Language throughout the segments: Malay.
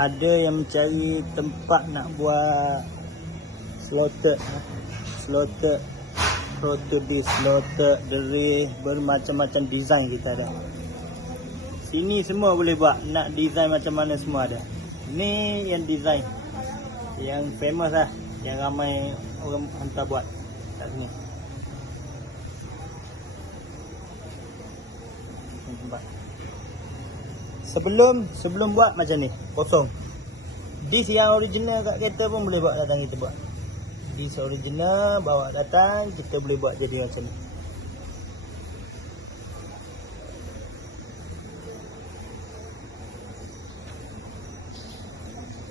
ada yang mencari tempat nak buat slotted rotobis, slotted, dari, bermacam-macam design kita ada. Sini semua boleh buat, nak design macam mana semua ada. Ni yang design yang famous lah, yang ramai orang hantar buat kat sini. Sebelum buat macam ni, kosong. Dis yang original kat kereta pun boleh buat datang kita buat. Dis original bawa datang, kita boleh buat jadi macam ni.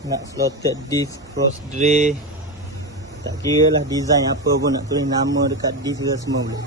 Nak slotted disc, cross dray, tak kira lah design apa pun, nak tulis nama dekat disc ke semua boleh.